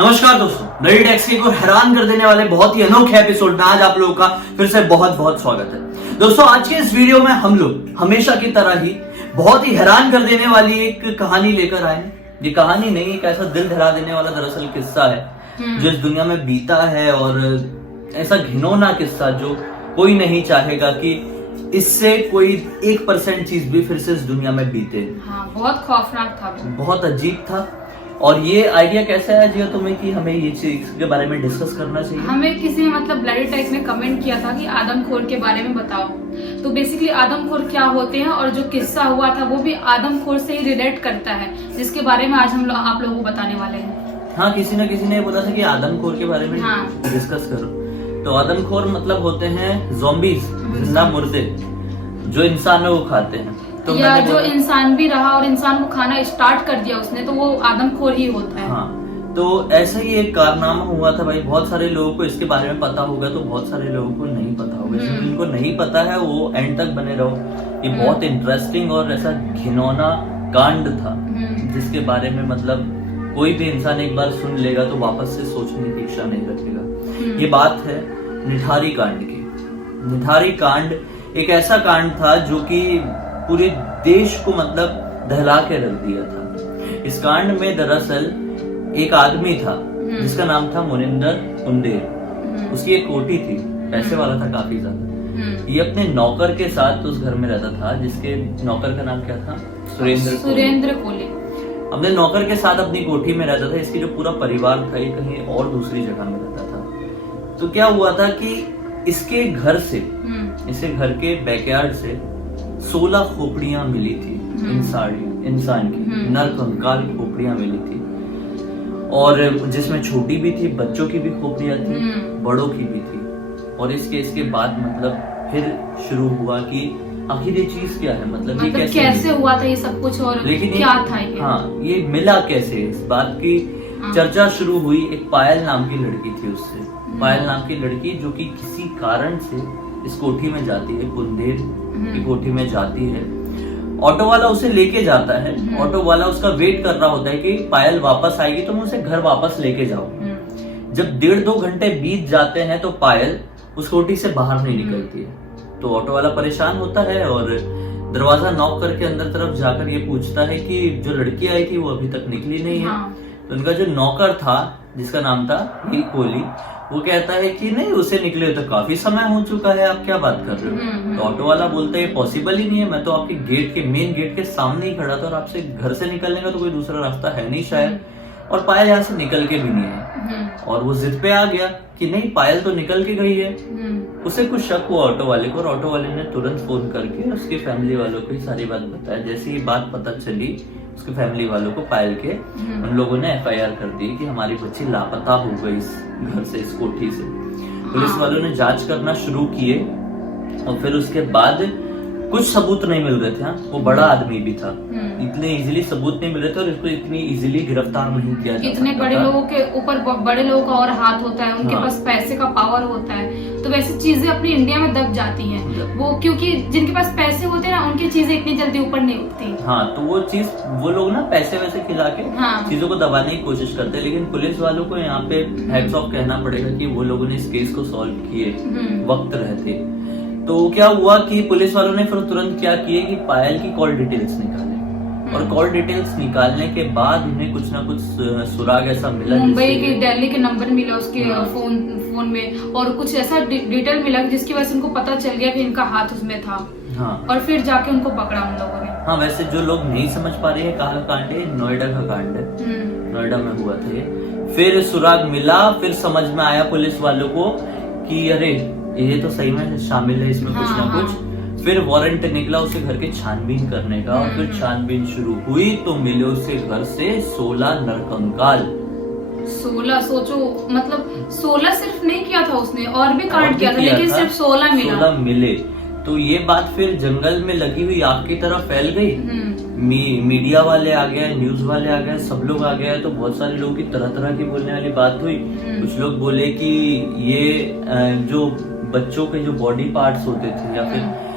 नमस्कार दोस्तों, नई टैक्सी को हैरान कर देने वाले बहुत ही अनोखे एपिसोड में आज आप लोगों का फिर से बहुत बहुत स्वागत है। दोस्तों, आज के इस वीडियो में हम लोग हमेशा की तरह ही बहुत ही हैरान कर देने वाली एक कहानी लेकर आए हैं। ये कहानी नहीं, एक ऐसा दिल दहला देने वाला दरअसल किस्सा है जो इस दुनिया में बीता है, और ऐसा घिनौना किस्सा जो कोई नहीं चाहेगा कि इससे कोई 1% चीज भी फिर से इस दुनिया में बीते। हाँ, बहुत खौफनाक था, बहुत अजीब था। और ये आइडिया कैसे आया जिया तुम्हें कि हमें ये चीज के बारे में डिस्कस करना चाहिए? हमें किसी ने ब्लडी टाइप में कमेंट किया था कि आदमखोर के बारे में बताओ। तो बेसिकली आदमखोर क्या होते हैं और जो किस्सा हुआ था वो भी आदमखोर से ही रिलेट करता है, जिसके बारे में आज हम आप लोगों को बताने वाले हैं। हाँ, किसी न किसी ने बोला था कि आदमखोर के बारे में डिस्कस करो। तो आदमखोर मतलब होते हैं ज़ॉम्बीज, जिंदा मुर्दे जो इंसानों को खाते हैं। तो या जो इंसान भी रहा और इंसान को खाना स्टार्ट कर दिया उसने, तो वो आदमखोर ही होता है। हाँ, तो ऐसा ही एक कारनामा हुआ था भाई। बहुत सारे लोगों को इसके बारे में पता होगा, तो बहुत सारे लोगों को नहीं पता होगा। जिनको नहीं पता है वो एंड तक बने रहो। ये बहुत इंटरेस्टिंग और ऐसा घिनौना कांड था जिसके बारे में कोई भी इंसान एक बार सुन लेगा तो वापस से सोचने की इच्छा नहीं रखेगा। ये बात है निठारी कांड की। निठारी कांड एक ऐसा कांड था जो कि पूरे देश को दहला के रख दिया था। इस कांड में दरअसल एक आदमी था जिसका नाम था मुनिंदर उंदेर। उसकी एक कोठी थी, पैसे वाला था काफी ज्यादा। ये अपने नौकर के साथ उस घर में रहता था, जिसके नौकर का नाम क्या था? सुरेंद्र कोले। अपने नौकर के साथ अपनी कोठी में रहता था। इसकी जो पूरा परिवार था ये कहीं और दूसरी जगह में रहता था। तो क्या हुआ था कि इसके घर से, इसे घर के बैकयार्ड से 16 खोपड़ियां मिली थी इंसान की, नरकंकाल खोपड़ियां मिली थी। और जिसमें छोटी भी थी, बच्चों की भी खोपड़ियां थी, बड़ों की भी थी। और इसके बाद फिर शुरू हुआ कि आखिर ये चीज क्या है, ये कैसे हुआ था ये सब कुछ, और लेकिन क्या था ये? हाँ, ये मिला कैसे, इस बात की चर्चा शुरू हुई। एक पायल नाम की लड़की थी उससे। पायल नाम की लड़की जो कि किसी कारण से इस कोठी में जाती है, कुंदेर की कोठी में जाती है। ऑटो वाला उसे लेके जाता है। ऑटो वाला उसका वेट कर रहा होता है कि पायल वापस आएगी तो मैं उसे घर वापस लेके जाऊं। जब 1.5-2 घंटे बीत जाते हैं तो पायल उस कोठी से बाहर नहीं निकलती है। तो ऑटो वाला परेशान होता है और दरवाजा नॉक करके अंदर तरफ जाकर ये पूछता है कि जो लड़की आई थी वो अभी तक निकली नहीं है। तो उनका जो नौकर था जिसका नाम था कोली, वो कहता है कि नहीं, उसे निकले तो काफी समय हो चुका है, आप क्या बात कर रहे हो? तो ऑटो वाला बोलता है पॉसिबल ही नहीं है, मैं तो आपके मेन गेट के सामने ही खड़ा था और आपसे घर से निकलने का तो कोई दूसरा रास्ता है नहीं शायद। और पायल यहाँ से निकल के भी नहीं है। और वो जिद पे आ गया कि नहीं, पायल तो निकल के गई है। उसे कुछ शक हुआ ऑटो वाले को, और ऑटो वाले ने तुरंत फोन करके उसके फैमिली वालों को ही सारी बात बताया। जैसे ये बात पता चली उसके फैमिली वालों को, पायल के, उन लोगों ने FIR कर दी कि हमारी बच्ची लापता हो गई इस घर से, इस कोठी से। पुलिस वालों ने जांच करना शुरू किए और फिर उसके बाद कुछ सबूत नहीं मिल रहे थे। हाँ, वो बड़ा आदमी भी था, इतने इजीली सबूत नहीं मिल रहे थे और इसको इतनी इजीली गिरफ्तार नहीं किया जा इतने बड़े लोगों के ऊपर बड़े लोगों का और हाथ होता है, उनके पास पैसे का पावर होता है, तो वैसी चीजें अपनी इंडिया में दब जाती हैं। वो क्योंकि जिनके पास पैसे होते हैं ना, उनकी चीजें इतनी जल्दी ऊपर नहीं उठती। हाँ, तो वो लोग ना पैसे वैसे खिला के चीजों को दबाने की कोशिश करते हैं। लेकिन पुलिस वालों को यहाँ पे हैट्स ऑफ कहना पड़ेगा कि वो लोगों ने इस केस को सॉल्व किए वक्त रहते। तो क्या हुआ कि पुलिस वालों ने फिर तुरंत क्या किए कि पायल की कॉल डिटेल्स निकाले। और कॉल डिटेल्स निकालने के बाद उन्हें कुछ ना कुछ सुराग ऐसा मिला, मुंबई के, दिल्ली के नंबर मिला उसके फोन में, और कुछ ऐसा डिटेल मिला जिसकी वजह से उनको पता चल गया कि इनका हाथ उसमें था। हाँ, और फिर जाके उनको पकड़ा उन लोगों ने। हाँ, वैसे जो लोग नहीं समझ पा रहे हैं कहाँ का कांड है, नोएडा का कांड है। नोएडा में हुआ था ये। फिर सुराग मिला, फिर समझ में आया पुलिस वालों को कि अरे ये तो सही में शामिल है इसमें कुछ ना कुछ। फिर वारंट निकला उसे घर के छानबीन करने का, और फिर छानबीन शुरू हुई तो मिले उसे घर से 16 नरकंकाल। 16, सोचो, 16 सिर्फ नहीं किया था उसने, और भी कांड किया था, लेकिन सिर्फ 16 मिले। तो ये बात फिर जंगल में लगी हुई आग की तरह फैल गई। मीडिया वाले आ गए, न्यूज वाले आ गए, सब लोग आ गए। तो बहुत सारे लोगों की तरह तरह की बोलने वाली बात हुई। कुछ लोग बोले कि ये जो बच्चों के जो बॉडी पार्ट्स होते थे, या फिर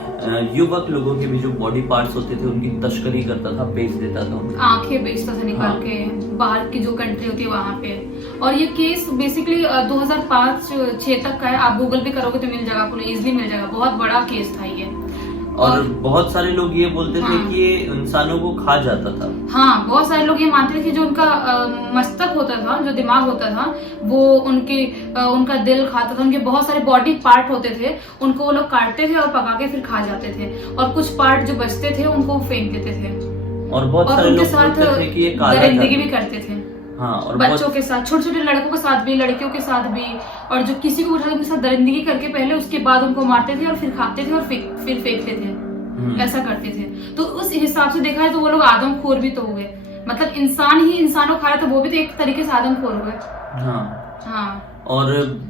युवक लोगों के भी जो बॉडी पार्ट्स होते थे, उनकी तस्करी करता था, बेच देता था, आंखें बेचता था निकाल के, बाहर की जो कंट्री होती है वहां पे। और ये केस बेसिकली 2005-6 तक का है। आप गूगल भी करोगे तो मिल जाएगा, आपको इजीली मिल जाएगा। बहुत बड़ा केस था ये। और बहुत सारे लोग ये बोलते थे कि ये इंसानों को खा जाता था। हाँ, बहुत सारे लोग ये मानते थे कि जो उनका मस्तक होता था, जो दिमाग होता था, वो उनका दिल खाता था। उनके बहुत सारे बॉडी पार्ट होते थे, उनको वो लोग काटते थे और पका के फिर खा जाते थे। और कुछ पार्ट जो बचते थे उनको फेंक देते थे। और बहुत सारे लोग बोलते थे कि ये काला दरिंदगी भी करते थे। हाँ, और बच्चों के साथ, छोटे छोटे लड़कों के साथ भी, लड़कियों के साथ भी। और जो किसी को उठा उनके साथ दरिंदगी करके पहले, उसके बाद उनको मारते थे और फिर खाते थे और फिर फेंकते थे। ऐसा करते थे। तो उस हिसाब से देखा है तो वो लोग आदमखोर भी तो हुए। मतलब इंसान ही इंसानों खा रहा था, वो भी तो एक तरीके से आदमखोर हुए। हाँ। और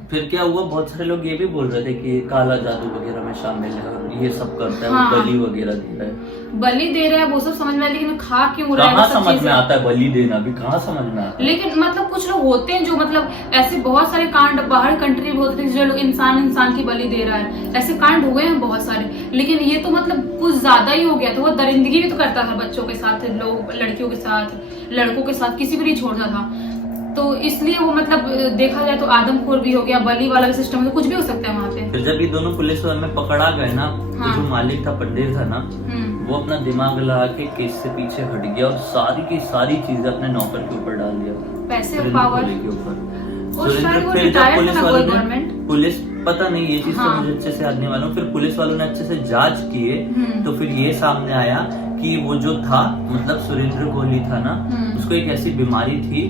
फिर क्या हुआ, बहुत सारे लोग ये भी बोल रहे थे कि काला जादू वगैरह में शामिल है और ये सब करता है। हाँ। वो बलि वगैरह दे रहा है, बलि दे रहा है, वो सब समझ में आया, लेकिन खा क्यों रहा है? कहाँ समझ में आता है बलि देना भी, कहाँ समझ में आता है? लेकिन मतलब कुछ लोग होते हैं जो मतलब ऐसे बहुत सारे कांड बाहर कंट्री में होते हैं जो लोग इंसान की बलि दे रहा है। ऐसे कांड हुए हैं बहुत सारे, लेकिन ये तो मतलब कुछ ज्यादा ही हो गया। तो वो दरिंदगी भी तो करता था बच्चों के साथ, लोग लड़कियों के साथ, लड़कों के साथ, किसी भी नहीं छोड़ता था। तो इसलिए वो मतलब देखा जाए तो आदमखोर भी हो गया। बलि वाला सिस्टम तो कुछ भी हो सकता है वहाँ पे। फिर जब ये दोनों पुलिस वाले में पकड़ा गए ना, तो जो मालिक था, पंडित था ना, वो अपना दिमाग लगा के केस से पीछे हट गया और सारी की सारी चीजें अपने नौकर के ऊपर डाल दिया, पैसे और पावर के ऊपर। पुलिस पता नहीं, ये चीज तो मुझे अच्छे से याद नहीं मालूम। फिर पुलिस वालों ने अच्छे से जांच किए तो फिर ये सामने आया कि वो जो था, मतलब सुरेंद्र कोहली था ना, उसको एक ऐसी बीमारी थी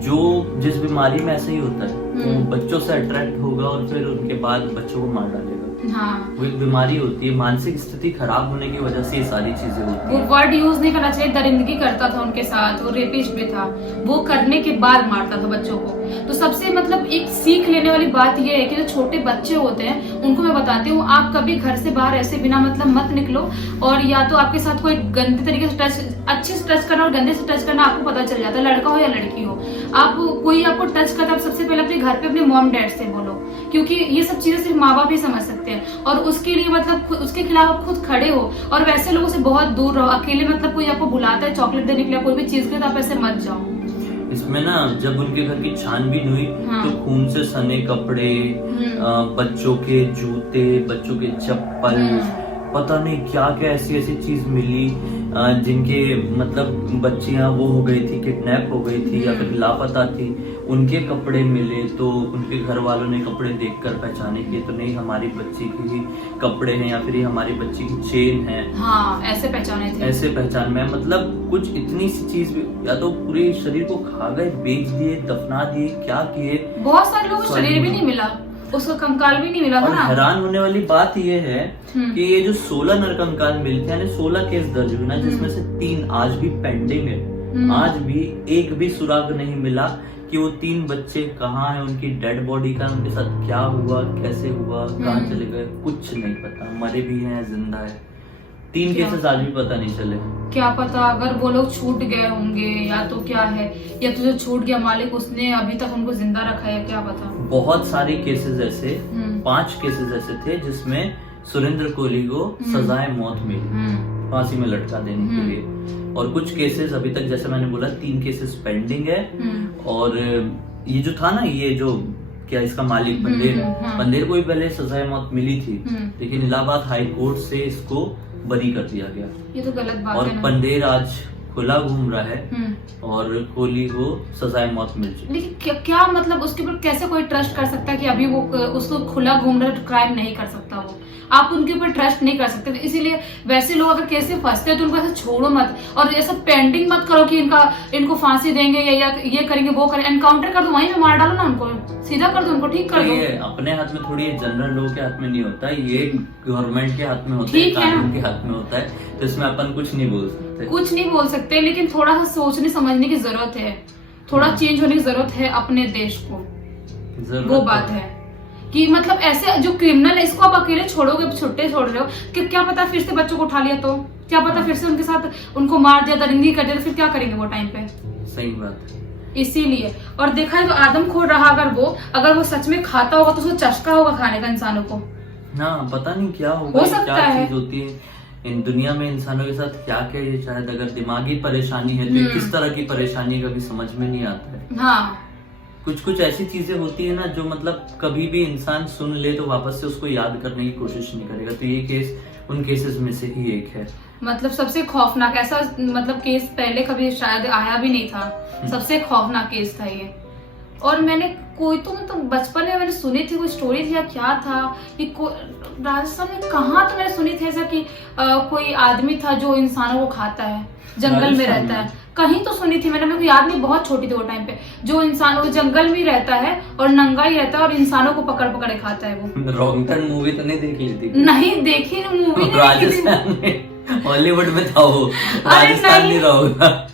जो जिस बीमारी में ऐसे ही होता है, वो बच्चों से अट्रैक्ट होगा और फिर उनके बाद बच्चों को मार डालेगा। हाँ। वो एक बीमारी होती है, मानसिक स्थिति खराब होने की वजह से ये सारी चीजें होती वो है। वर्ड यूज नहीं करना चाहिए। दरिंदगी करता था उनके साथ, वो रेपिस्ट भी था, वो करने के बाद मारता था बच्चों को। तो सबसे मतलब एक सीख लेने वाली बात ये है कि जो छोटे बच्चे होते हैं उनको मैं बताती हूँ, आप कभी घर से बाहर ऐसे बिना मतलब मत निकलो। और या तो आपके साथ कोई गंदे तरीके से टच, अच्छे से टच करना और गंदे से टच करना आपको पता चल जाता है, लड़का हो या लड़की हो। आप कोई आपको टच करता है, आप सबसे पहले अपने घर पे अपने मॉम डैड से बोलो, क्योंकि ये सब चीजें सिर्फ माँ बाप ही समझ सकते हैं। और उसके लिए मतलब उसके खिलाफ आप खुद खड़े हो और वैसे लोगों से बहुत दूर रहो। अकेले मतलब कोई आपको बुलाता है चॉकलेट देने के लिए, कोई भी चीज के लिए, तो आप ऐसे मत जाओ। इसमें ना जब उनके घर की छानबीन हुई तो खून से सने कपड़े, बच्चों के जूते, बच्चों के चप्पल, पता नहीं क्या क्या ऐसी ऐसी चीज मिली, जिनके मतलब बच्चियां वो हो गई थी, किडनैप हो गई थी या फिर लापता थी। उनके कपड़े मिले तो उनके घर वालों ने कपड़े देखकर पहचाने कि तो नहीं हमारी बच्ची के ही कपड़े हैं या फिर ये हमारी बच्ची की चेन है। हाँ, ऐसे पहचाने थे, ऐसे पहचान में। मतलब कुछ इतनी सी चीज या तो पूरे शरीर को खा गए, बेच दिए, दफना दिए, क्या किए। बहुत सारे लोगों को शरीर भी नहीं मिला, उसका कंकाल भी नहीं मिला था ना। हैरान होने वाली बात यह है कि ये जो 16 नरकंकाल मिलते हैं, 16 केस दर्ज हुए ना, जिसमें से 3 आज भी पेंडिंग है। आज भी एक भी सुराग नहीं मिला कि वो 3 बच्चे कहाँ हैं, उनकी डेड बॉडी का, उनके साथ क्या हुआ, कैसे हुआ, कहाँ चले गए, कुछ नहीं पता। मरे भी हैं, जिंदा है। 3 केसेस आज भी पता नहीं चले। क्या पता अगर वो लोग छूट गए होंगे या तो क्या है, या तो जो छूट गया मालिक उसने अभी तक उनको जिंदा रखा है, क्या पता। बहुत सारे केसेस ऐसे, 5 केसेस ऐसे थे जिसमें सुरेंद्र कोहली को सजाए मौत मिली, फांसी में लटका देने के लिए। और कुछ केसेस अभी तक, जैसे मैंने बोला, 3 केसेस पेंडिंग है। और ये जो था ना, ये जो क्या इसका मालिक पंदेर को भी पहले सजाए मौत मिली थी, लेकिन इलाहाबाद हाई कोर्ट से इसको बरी कर दिया गया। ये तो गलत बात और है ना। पंदेर आज खुला घूम रहा है और कोहली को सजाए मौत मिल चुकी। लेकिन क्या मतलब उसके ऊपर कैसे कोई ट्रस्ट कर सकता है कि अभी वो उसको खुला घूम रहा है, क्राइम नहीं कर सकता वो। आप उनके ऊपर ट्रस्ट नहीं कर सकते। तो इसीलिए वैसे लोग अगर कैसे फंसते हैं तो उनको ऐसे छोड़ो मत, और ऐसा पेंडिंग मत करो कि इनको फांसी देंगे या ये करेंगे वो करेंगे। एनकाउंटर कर दो, वहीं पे मार डालो ना उनको, सीधा कर दो उनको, ठीक कर दो। ये अपने हाथ में थोड़ी, जनरल लोगों के हाथ में नहीं होता, ये गवर्नमेंट के हाथ में होता है, कानून के हाथ में होता है। तो इसमें अपन कुछ नहीं बोल सकते, कुछ नहीं बोल सकते। लेकिन थोड़ा सा सोचने समझने की जरूरत है, थोड़ा चेंज होने की जरूरत है अपने देश को। वो बात है कि मतलब ऐसे जो क्रिमिनल है इसको आप अकेले छोड़ोगे, छुट्टे छोड़ रहे हो, कि क्या पता फिर से बच्चों को उठा लिया तो, क्या पता फिर से उनके साथ उनको मार दिया, दरिंदगी कर दिया, तो फिर क्या करेंगे वो टाइम पे। सही बात है। इसीलिए, और देखा है तो आदमखोर रहा अगर वो सच में खाता होगा तो उसको चस्का होगा खाने का इंसानों को। हाँ, पता नहीं क्या होगा, हो सकता क्या है। चीज होती है इन दुनिया में इंसानों के साथ, क्या क्या ये, शायद अगर दिमागी परेशानी है तो किस तरह की परेशानी कभी समझ में नहीं आता है। हाँ, कुछ कुछ ऐसी चीजें होती है ना जो मतलब कभी भी इंसान सुन ले तो वापस से उसको याद करने की कोशिश नहीं करेगा। तो ये केस उन केसेस में से ही एक है। मतलब सबसे खौफनाक ऐसा मतलब केस पहले कभी शायद आया भी नहीं था। सबसे खौफनाक केस था ये। और मैंने कोई तो मतलब बचपन में मैंने सुनी थी, कोई स्टोरी थी या क्या था कि राजस्थान में कहाँ तो मैंने सुनी थी ऐसा कि कोई आदमी था जो इंसानों को खाता है, जंगल में रहता है। कहीं तो सुनी थी मैंने, मेरे को याद नहीं, बहुत छोटी थी वो टाइम पे। जो इंसान वो जंगल में रहता है और नंगा ही रहता है और इंसानों को पकड़ पकड़ खाता है वो। रॉन्ग टर्न मूवी तो नहीं देख ली थी? नहीं देखी, मूवी राजस्थान में, हॉलीवुड में था वो, राजस्थान नहीं रहोगा।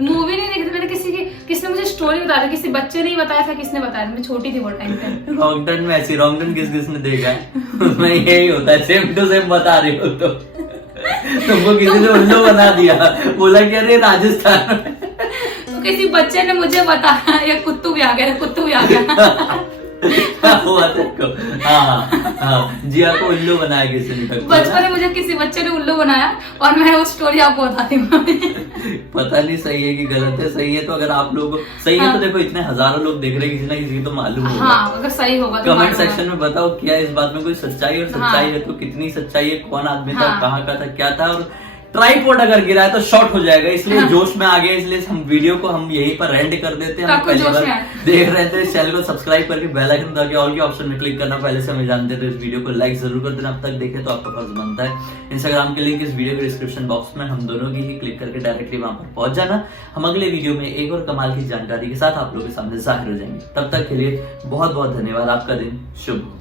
मूवी नहीं देखी थी मैंने, किसने मुझे स्टोरी बताया था, किसी बच्चे ने ही बताया था, किसने बताया था, मैं छोटी थी वो टाइम पे। रॉन्ग टर्न में ऐसी रॉन्ग टर्न किसने देखा है? उसमें यही होता है, सेम टू सेम बता रहे हो तो तुमको किसी ने उल्लू बना दिया, बोला कि अरे राजस्थान तो किसी बच्चे ने मुझे बताया, ये कुत्तू भी आ गया, कुत्तू भी आ गया। जिया को उल्लू बनाया किसी ने? बचपन में मुझे किसी बच्चे ने उल्लू बनाया और मैं वो स्टोरी आपको बताती हूँ। पता नहीं सही है कि गलत है। सही है तो अगर आप लोग सही है तो देखो इतने हजारों लोग देख रहे हैं, किसी ना किसी को तो मालूम होगा। हाँ, अगर सही होगा तो कमेंट सेक्शन में बताओ क्या इस बात में कोई सच्चाई है, और सच्चाई है तो कितनी सच्चाई है, कौन आदमी था, कहाँ का था, क्या था। और ट्राइपॉड अगर गिरा है तो शॉर्ट हो जाएगा, इसलिए जोश में आ गए, इसलिए हम वीडियो को हम यहीं पर एंड कर देते हैं। हम पहली बार देख रहे थे, इस चैनल को सब्सक्राइब करके बेल आइकन दबा के ऑल के ऑप्शन में क्लिक करना पहले से हमें जानते थे। इस वीडियो को लाइक जरूर कर देना, अब तक देखे तो आपका फर्ज बनता है। इंस्टाग्राम के लिंक इस वीडियो के डिस्क्रिप्शन बॉक्स में, हम दोनों की ही क्लिक करके डायरेक्टली वहां पर पहुंच जाना। हम अगले वीडियो में एक और कमाल की जानकारी के साथ आप लोगों के सामने जाहिर हो जाएंगे। तब तक के लिए बहुत बहुत धन्यवाद। आपका दिन शुभ हो।